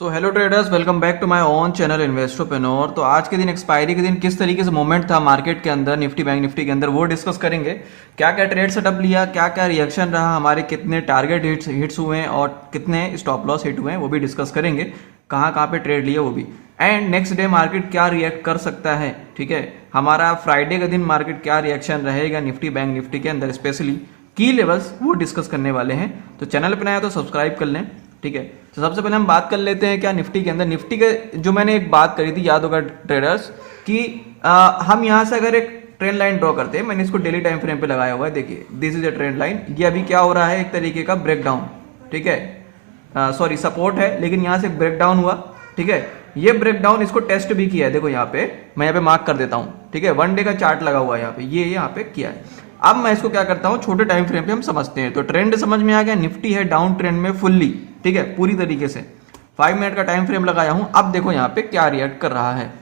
So hello traders, welcome back to my own channel investorpreneur. तो आज के दिन एक्सपायरी के दिन किस तरीके से मूवमेंट था मार्केट के अंदर, निफ्टी बैंक निफ्टी के अंदर, वो डिस्कस करेंगे। क्या क्या ट्रेड सेटअप लिया, क्या क्या रिएक्शन रहा, हमारे कितने टारगेट हिट्स हुए हैं और कितने स्टॉप लॉस हिट हुए हैं, वो भी डिस्कस करेंगे। कहाँ कहाँ पे ट्रेड लिया वो भी, एंड नेक्स्ट डे मार्केट क्या रिएक्ट कर सकता है। ठीक है, हमारा फ्राइडे के दिन मार्केट क्या रिएक्शन रहेगा निफ्टी बैंक निफ्टी के अंदर, स्पेशली की लेवल्स वो डिस्कस करने वाले हैं। तो चैनल पर नया तो सब्सक्राइब कर लें। ठीक है, तो सबसे पहले हम बात कर लेते हैं क्या निफ्टी के अंदर। निफ्टी के जो मैंने एक बात करी थी, याद होगा ट्रेडर्स, कि हम यहां से अगर एक ट्रेंड लाइन ड्रॉ करते हैं, मैंने इसको डेली टाइम फ्रेम पे लगाया हुआ है, देखिए this is a trend line. ये अभी क्या हो रहा है, एक तरीके का ब्रेकडाउन। ठीक है, सॉरी सपोर्ट है, लेकिन यहां से ब्रेकडाउन हुआ। ठीक है, ये ब्रेकडाउन इसको टेस्ट भी किया है, देखो यहाँ पे मैं यहाँ पे मार्क कर देता हूँ। ठीक है, वन डे का चार्ट लगा हुआ है यहाँ पे, ये यहाँ पे किया है। अब मैं इसको क्या करता हूँ, छोटे टाइम फ्रेम पे हम समझते हैं। तो ट्रेंड समझ में आ गया, निफ्टी है डाउन ट्रेंड में फुल्ली। ठीक है, पूरी तरीके से 5 मिनट का टाइम फ्रेम लगाया हूं। अब देखो यहाँ पे क्या रिएक्ट कर रहा है।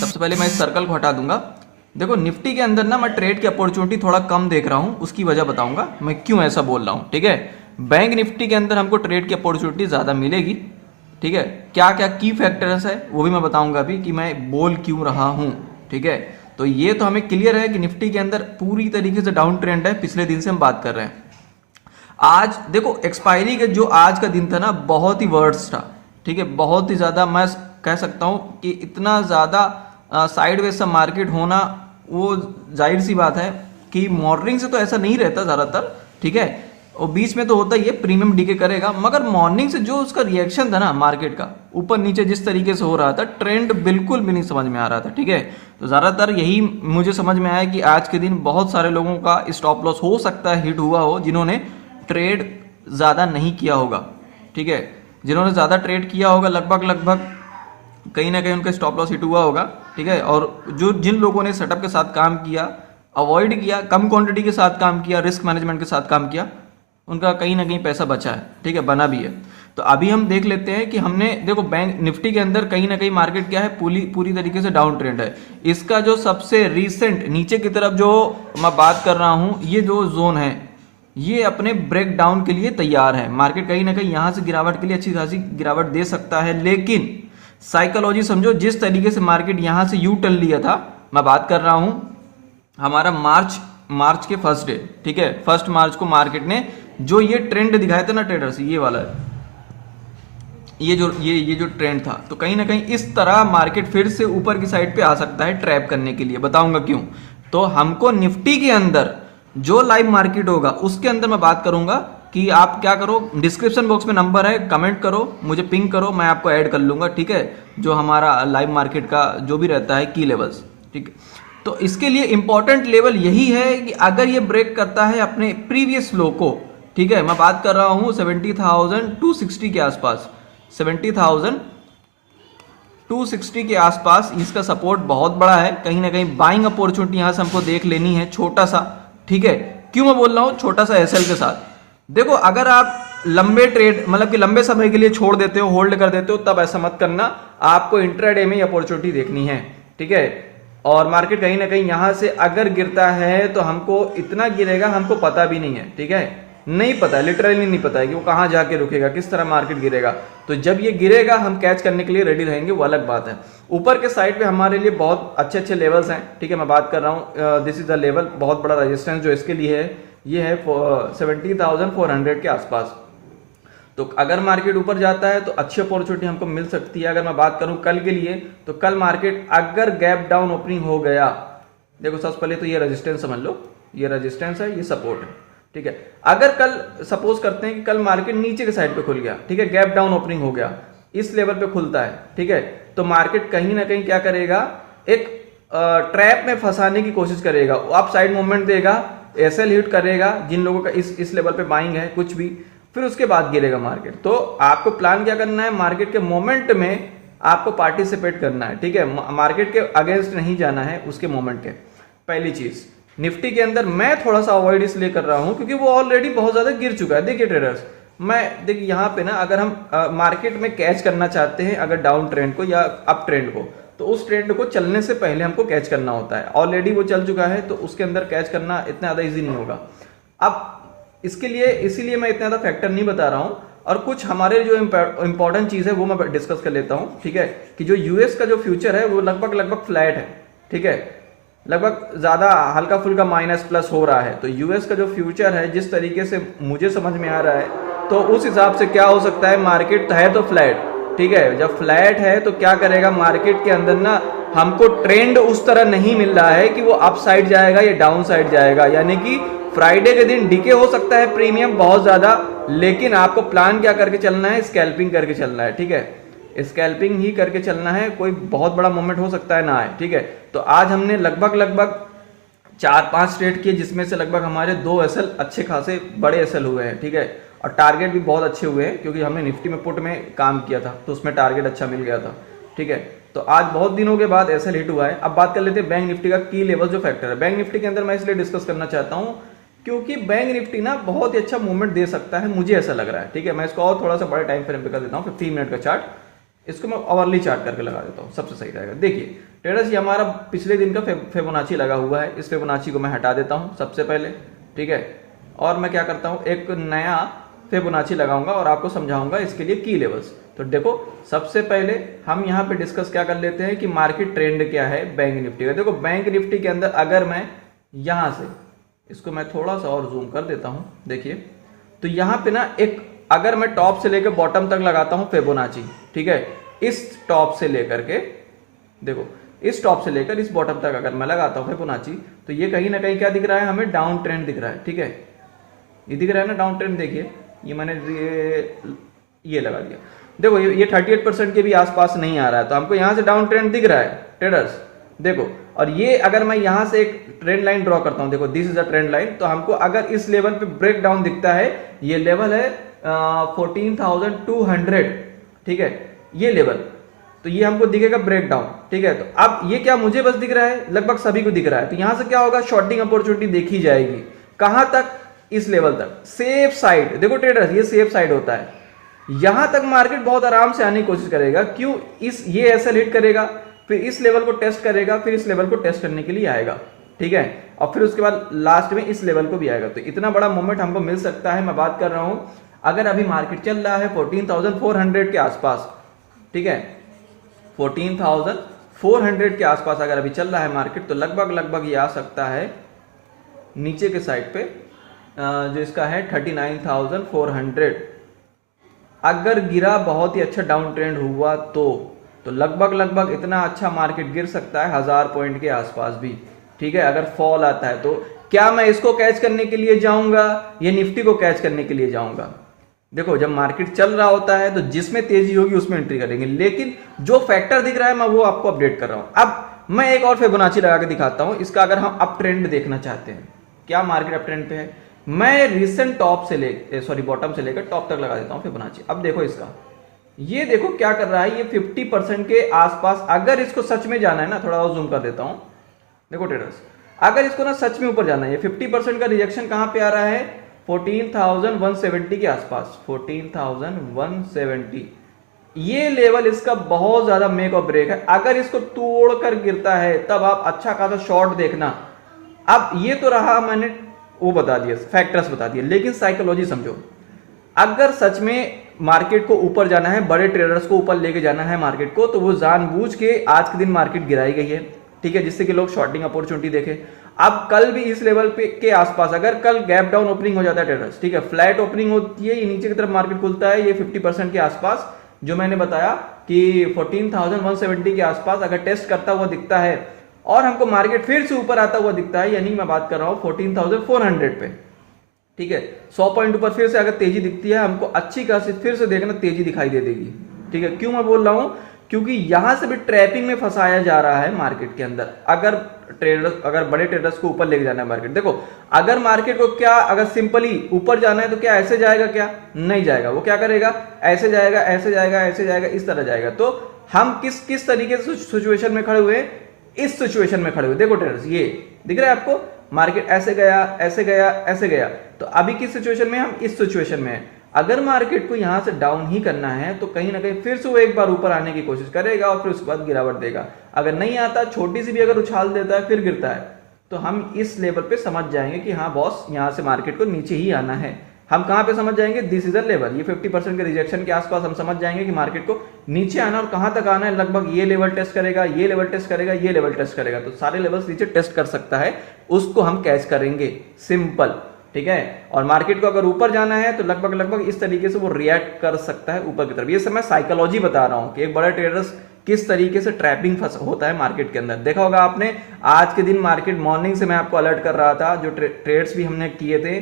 सबसे पहले मैं इस सर्कल को हटा दूंगा। देखो निफ्टी के अंदर ना मैं ट्रेड की अपॉर्चुनिटी थोड़ा कम देख रहा हूं, उसकी वजह बताऊंगा मैं क्यों ऐसा बोल रहा हूं। ठीक है, बैंक निफ्टी के अंदर हमको ट्रेड की अपॉर्चुनिटी ज्यादा मिलेगी। ठीक है, क्या क्या की फैक्टर्स है वो भी मैं बताऊंगा अभी कि मैं बोल क्यों रहा हूं। ठीक है, तो ये तो हमें क्लियर है कि निफ्टी के अंदर पूरी तरीके से डाउन ट्रेंड है, पिछले दिन से हम बात कर रहे हैं। आज देखो एक्सपायरी के जो आज का दिन था ना, बहुत ही वर्ड्स था। ठीक है, बहुत ही ज्यादा, मैं कह सकता हूं कि इतना ज्यादा साइडवेज सा मार्केट होना, वो जाहिर सी बात है कि मॉर्निंग से तो ऐसा नहीं रहता ज्यादातर। ठीक है, और बीच में तो होता ही है, प्रीमियम डीके करेगा, मगर मॉर्निंग से जो उसका रिएक्शन था ना मार्केट का, ऊपर नीचे जिस तरीके से हो रहा था, ट्रेंड बिल्कुल भी नहीं समझ में आ रहा था। ठीक है, तो ज्यादातर यही मुझे समझ में आया कि आज के दिन बहुत सारे लोगों का स्टॉप लॉस हो सकता है हिट हुआ हो, जिन्होंने ट्रेड ज़्यादा नहीं किया होगा। ठीक है, जिन्होंने ज़्यादा ट्रेड किया होगा, लगभग लगभग कहीं ना कहीं उनका स्टॉप लॉस हिट हुआ होगा। ठीक है, और जो जिन लोगों ने सेटअप के साथ काम किया, अवॉइड किया, कम क्वांटिटी के साथ काम किया, रिस्क मैनेजमेंट के साथ काम किया, उनका कहीं ना कहीं पैसा बचा है। ठीक है, बना भी है। तो अभी हम देख लेते हैं कि हमने देखो बैंक निफ्टी के अंदर कहीं ना कहीं मार्केट क्या है, पूरी तरीके से डाउन ट्रेंड है। इसका जो सबसे रिसेंट नीचे की तरफ जो मैं बात कर रहा हूं, ये जो जोन है, ये अपने ब्रेक डाउन के लिए तैयार है। मार्केट कहीं ना कहीं यहां से गिरावट के लिए अच्छी खासी गिरावट दे सकता है, लेकिन साइकोलॉजी समझो, जिस तरीके से मार्केट यहां से यू टर्न लिया था, मैं बात कर रहा हूं हमारा मार्च के फर्स्ट डे। ठीक है, 1 मार्च को मार्केट ने जो ये ट्रेंड दिखाया था ना ट्रेडर्स, ये वाला है, ये जो ट्रेंड था, तो कहीं ना कहीं इस तरह मार्केट फिर से ऊपर की साइड पे आ सकता है ट्रैप करने के लिए। बताऊंगा क्यों। तो हमको निफ्टी के अंदर जो लाइव मार्केट होगा उसके अंदर मैं बात करूंगा कि आप क्या करो, डिस्क्रिप्शन बॉक्स में नंबर है, कमेंट करो, मुझे पिंग करो, मैं आपको ऐड कर लूंगा। ठीक है, जो हमारा लाइव मार्केट का जो भी रहता है की लेवल्स। ठीक है, तो इसके लिए इंपॉर्टेंट लेवल यही है कि अगर ये ब्रेक करता है अपने प्रीवियस लो को, ठीक है, मैं बात कर रहा हूं 70,260 के आसपास, 70,260 के आसपास इसका सपोर्ट बहुत बड़ा है। कहीं ना कहीं बाइंग अपॉर्चुनिटी यहां से हमको देख लेनी है, छोटा सा। ठीक है, क्यों मैं बोल रहा हूं छोटा सा एसएल के साथ। देखो अगर आप लंबे ट्रेड मतलब कि लंबे समय के लिए छोड़ देते हो, होल्ड कर देते हो, तब ऐसा मत करना। आपको इंट्राडे में अपॉर्चुनिटी देखनी है। ठीक है, और मार्केट कहीं ना कहीं यहां से अगर गिरता है तो हमको इतना गिरेगा हमको पता भी नहीं है। ठीक है, नहीं पता है, लिटरली नहीं पता है कि वो कहां जाके रुकेगा, किस तरह मार्केट गिरेगा। तो जब ये गिरेगा हम कैच करने के लिए रेडी रहेंगे, वो अलग बात है। ऊपर के साइड पे हमारे लिए बहुत अच्छे अच्छे लेवल्स हैं। ठीक है, मैं बात कर रहा हूं, दिस इज द लेवल, बहुत बड़ा रेजिस्टेंस जो इसके लिए है, ये है 70,400 के आसपास। तो अगर मार्केट ऊपर जाता है तो अच्छी अपॉर्चुनिटी हमको मिल सकती है। अगर मैं बात करूं कल के लिए, तो कल मार्केट अगर गैप डाउन ओपनिंग हो गया, देखो सबसे पहले तो ये रेजिस्टेंस समझ लो, ये रेजिस्टेंस है, ये सपोर्ट है। ठीक है, अगर कल सपोज करते हैं कि कल मार्केट नीचे के साइड पे खुल गया, ठीक है, गैप डाउन ओपनिंग हो गया, इस लेवल पे खुलता है, ठीक है, तो मार्केट कहीं ना कहीं क्या करेगा, एक ट्रैप में फंसाने की कोशिश करेगा, अप साइड मूवमेंट देगा, एसएल हिट करेगा, जिन लोगों का इस लेवल पे बाइंग है कुछ भी, फिर उसके बाद गिरेगा मार्केट। तो आपको प्लान क्या करना है, मार्केट के मोमेंट में आपको पार्टिसिपेट करना है। ठीक है, मार्केट के अगेंस्ट नहीं जाना है, उसके मोमेंट के। पहली चीज, निफ्टी के अंदर मैं थोड़ा सा अवॉइड इसलिए कर रहा हूं क्योंकि वो ऑलरेडी बहुत ज्यादा गिर चुका है। देखिए ट्रेडर्स, मैं देखिए यहाँ पे ना, अगर हम मार्केट में कैच करना चाहते हैं अगर डाउन ट्रेंड को या अप ट्रेंड को, तो उस ट्रेंड को चलने से पहले हमको कैच करना होता है। ऑलरेडी वो चल चुका है तो उसके अंदर कैच करना इतना ज्यादा इजी नहीं होगा। अब इसके लिए इसीलिए मैं इतना ज्यादा फैक्टर नहीं बता रहा हूं, और कुछ हमारे जो इंपॉर्टेंट चीज़ है वो मैं डिस्कस कर लेता हूँ, ठीक है। कि जो यूएस का जो फ्यूचर है वो लगभग फ्लैट है, ठीक है, लगभग ज़्यादा हल्का फुल्का माइनस प्लस हो रहा है। तो यूएस का जो फ्यूचर है जिस तरीके से मुझे समझ में आ रहा है, तो उस हिसाब से क्या हो सकता है, मार्केट है तो फ्लैट, ठीक है। जब फ्लैट है तो क्या करेगा मार्केट के अंदर ना, हमको ट्रेंड उस तरह नहीं मिल रहा है कि वो अप साइड जाएगा या डाउन साइड जाएगा, यानी कि फ्राइडे के दिन डीके हो सकता है प्रीमियम बहुत ज्यादा, लेकिन आपको प्लान क्या करके चलना है, स्कैल्पिंग करके चलना है, ठीक है। स्कैल्पिंग ही करके चलना है, कोई बहुत बड़ा मूवमेंट हो सकता है ना आए, ठीक है। तो आज हमने लगभग 4-5 ट्रेड किए, जिसमें से लगभग हमारे 2 एसएल अच्छे खासे बड़े एसएल हुए हैं, ठीक है। और टारगेट भी बहुत अच्छे हुए हैं, क्योंकि हमने निफ्टी में पुट में काम किया था तो उसमें टारगेट अच्छा मिल गया था, ठीक है। तो आज बहुत दिनों के बाद एसएल हिट हुआ है। अब बात कर लेते हैं बैंक निफ्टी का की लेवल जो फैक्टर है। बैंक निफ्टी के अंदर मैं इसलिए डिस्कस करना चाहता हूँ क्योंकि बैंक निफ्टी ना बहुत ही अच्छा मूवमेंट दे सकता है, मुझे ऐसा लग रहा है, ठीक है। मैं इसको और थोड़ा सा बड़े टाइम फ्रेम पे कर देता हूँ, 15 मिनट का चार्ट, इसको मैं आवरली चार्ट करके लगा देता हूँ, सबसे सही रहेगा। देखिए ट्रेडर्स, ये हमारा पिछले दिन का फिबोनाची लगा हुआ है, इस फिबोनाची को मैं हटा देता हूँ सबसे पहले, ठीक है। और मैं क्या करता हूँ, एक नया फिबोनाची लगाऊंगा और आपको समझाऊंगा इसके लिए की लेवल्स। तो देखो सबसे पहले हम यहाँ पे डिस्कस क्या कर लेते हैं कि मार्केट ट्रेंड क्या है बैंक निफ्टी का। देखो बैंक निफ्टी के अंदर अगर मैं यहाँ से इसको मैं थोड़ा सा और जूम कर देता हूँ, देखिए तो यहाँ पे ना एक, अगर मैं टॉप से लेकर बॉटम तक लगाता हूँ फिबोनाची, ठीक है, इस टॉप से लेकर के, देखो इस टॉप से लेकर इस बॉटम तक अगर मैं लगाता हूँ फिबोनाची, तो ये कहीं ना कहीं क्या दिख रहा है हमें, डाउन ट्रेंड दिख रहा है, ठीक है। ये दिख रहा है ना डाउन ट्रेंड, देखिए ये मैंने ये लगा दिया, देखो ये 38% के भी आसपास नहीं आ रहा है, तो हमको यहाँ से डाउन ट्रेंड दिख रहा है ट्रेडर्स, देखो। और ये अगर मैं यहां से एक ट्रेंड लाइन ड्रॉ करता हूं, देखो this is a trend line, तो हमको अगर इस लेवल पे ब्रेक डाउन दिखता है, ये लेवल है 14,200, ठीक है, ये लेवल, तो ये हमको दिखेगा ब्रेक डाउन, ठीक है। तो अब ये क्या मुझे बस दिख रहा है, लगभग सभी को दिख रहा है। तो यहां से क्या होगा, शॉर्टिंग अपॉर्चुनिटी देखी जाएगी, कहां तक, इस लेवल तक, सेफ साइड। देखो ट्रेडर्स, ये सेफ साइड होता है, यहां तक मार्केट बहुत आराम से आने की कोशिश करेगा, क्यों, इस ये एसएल हिट करेगा, फिर इस लेवल को टेस्ट करेगा, फिर इस लेवल को टेस्ट करने के लिए आएगा, ठीक है, और फिर उसके बाद लास्ट में इस लेवल को भी आएगा। तो इतना बड़ा मूवमेंट हमको मिल सकता है। मैं बात कर रहा हूं अगर अभी मार्केट चल रहा है 14,400 के आसपास, ठीक है, 14,400 के आसपास अगर अभी चल रहा है मार्केट, तो लगभग ये आ सकता है नीचे के साइड पे, जो इसका है 39,400। अगर गिरा, बहुत ही अच्छा डाउन ट्रेंड हुआ तो लगभग इतना अच्छा मार्केट गिर सकता है 1000 पॉइंट के आसपास भी, ठीक है। अगर फॉल आता है तो क्या मैं इसको कैच करने के लिए जाऊंगा, ये निफ्टी को कैच करने के लिए जाऊंगा। देखो जब मार्केट चल रहा होता है तो जिसमें तेजी होगी उसमें एंट्री करेंगे, लेकिन जो फैक्टर दिख रहा है मैं वो आपको अपडेट कर रहा हूं। अब मैं एक और फिबोनाची लगा के दिखाता हूं इसका, अगर हम अप ट्रेंड देखना चाहते हैं, क्या मार्केट अप ट्रेंड पे है, मैं रिसेंट टॉप से बॉटम से लेकर टॉप तक लगा देता हूं फिबोनाची। अब देखो इसका, ये देखो क्या कर रहा है, ये 50% के आसपास, अगर इसको सच में जाना है ना, थोड़ा और जूम कर देता हूं, देखो ट्रेडर्स, अगर इसको ना सच में ऊपर जाना है, ये 50% का रिजेक्शन कहां पे आ रहा है, 14,170 के आसपास, 14,170, ये लेवल इसका बहुत ज्यादा मेक और ब्रेक है। अगर इसको तोड़कर गिरता है तब आप अच्छा खासा शॉर्ट देखना। अब ये तो रहा, मैंने वो बता दिया, फैक्टर्स बता दिए, लेकिन साइकोलॉजी समझो। अगर सच में मार्केट को ऊपर जाना है, बड़े ट्रेडर्स को ऊपर लेके जाना है मार्केट को, तो वो जानबूझ के आज के दिन मार्केट गिराई गई है, ठीक है, जिससे कि लोग शॉर्टिंग अपॉर्चुनिटी देखें। अब कल भी इस लेवल पे के आसपास अगर कल गैप डाउन ओपनिंग हो जाता है ट्रेडर्स, ठीक है, फ्लैट ओपनिंग होती है, ये नीचे की तरफ मार्केट खुलता है, ये 50% के आसपास जो मैंने बताया कि 14,170 के आसपास अगर टेस्ट करता हुआ दिखता है और हमको मार्केट फिर से ऊपर आता हुआ दिखता है, यानी मैं बात कर रहा हूं 14,400 पे, ठीक है, 100 पॉइंट ऊपर फिर से अगर तेजी दिखती है, हमको अच्छी खासी फिर से देखना तेजी दिखाई दे देगी, ठीक है। क्यों मैं बोल रहा हूं, क्योंकि यहां से भी ट्रैपिंग में फंसाया जा रहा है मार्केट के अंदर। अगर बड़े ट्रेडर्स को ऊपर लेके जाना है मार्केट, देखो अगर मार्केट को क्या, अगर सिंपली ऊपर जाना है तो क्या ऐसे जाएगा, क्या नहीं जाएगा, वो क्या करेगा, ऐसे जाएगा, ऐसे जाएगा, ऐसे जाएगा, इस तरह जाएगा। तो हम किस तरीके से सिचुएशन में खड़े हुए, इस सिचुएशन में खड़े हुए, देखो ट्रेडर्स, ये दिख रहा है आपको, मार्केट ऐसे गया, ऐसे गया, ऐसे गया, तो अभी किस सिचुएशन में, हम इस सिचुएशन में हैं। अगर मार्केट को यहां से डाउन ही करना है तो कहीं ना कहीं फिर से वो एक बार ऊपर आने की कोशिश करेगा और फिर उसके बाद गिरावट देगा। अगर नहीं आता, छोटी सी भी अगर उछाल देता है फिर गिरता है, तो हम इस लेवल पे समझ जाएंगे कि हाँ बॉस, यहां से मार्केट को नीचे ही आना है, हम कहाँ पे समझ जाएंगे, दिस इज अ लेवल, ये 50% के रिजेक्शन के आसपास हम समझ जाएंगे कि मार्केट को नीचे आना और कहां तक आना है, लगभग ये लेवल टेस्ट करेगा, ये लेवल टेस्ट करेगा, ये लेवल टेस्ट करेगा, तो सारे लेवल्स नीचे टेस्ट कर सकता है, उसको हम कैच करेंगे, सिंपल, ठीक है। और मार्केट को अगर ऊपर जाना है तो लगभग इस तरीके से वो रिएक्ट कर सकता है ऊपर की तरफ। ये सब मैं साइकोलॉजी बता रहा हूं कि एक बड़ा ट्रेडर्स किस तरीके से ट्रैपिंग होता है मार्केट के अंदर। देखा होगा आपने, आज के दिन मार्केट मॉर्निंग से मैं आपको अलर्ट कर रहा था, जो ट्रेड्स भी हमने किए थे,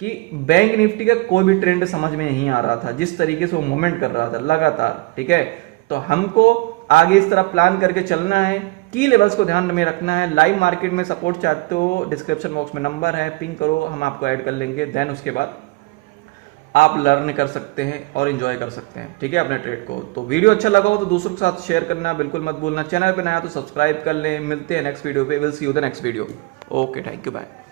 कि बैंक निफ्टी का कोई भी ट्रेंड समझ में नहीं आ रहा था, जिस तरीके से वो मूवमेंट कर रहा था लगातार, ठीक है। तो हमको आगे इस तरह प्लान करके चलना है, की लेवल्स को ध्यान में रखना है। लाइव मार्केट में सपोर्ट चाहते हो, डिस्क्रिप्शन बॉक्स में नंबर है, पिंग करो, हम आपको ऐड कर लेंगे। देन उसके बाद आप लर्न कर सकते हैं और एंजॉय कर सकते हैं, ठीक है, अपने ट्रेड को। तो वीडियो अच्छा लगा हो तो दूसरों के साथ शेयर करना बिल्कुल मत भूलना। चैनल पे नया तो सब्सक्राइब कर ले। मिलते हैं नेक्स्ट वीडियो पे। Will see you the next video. Okay, thank you, bye.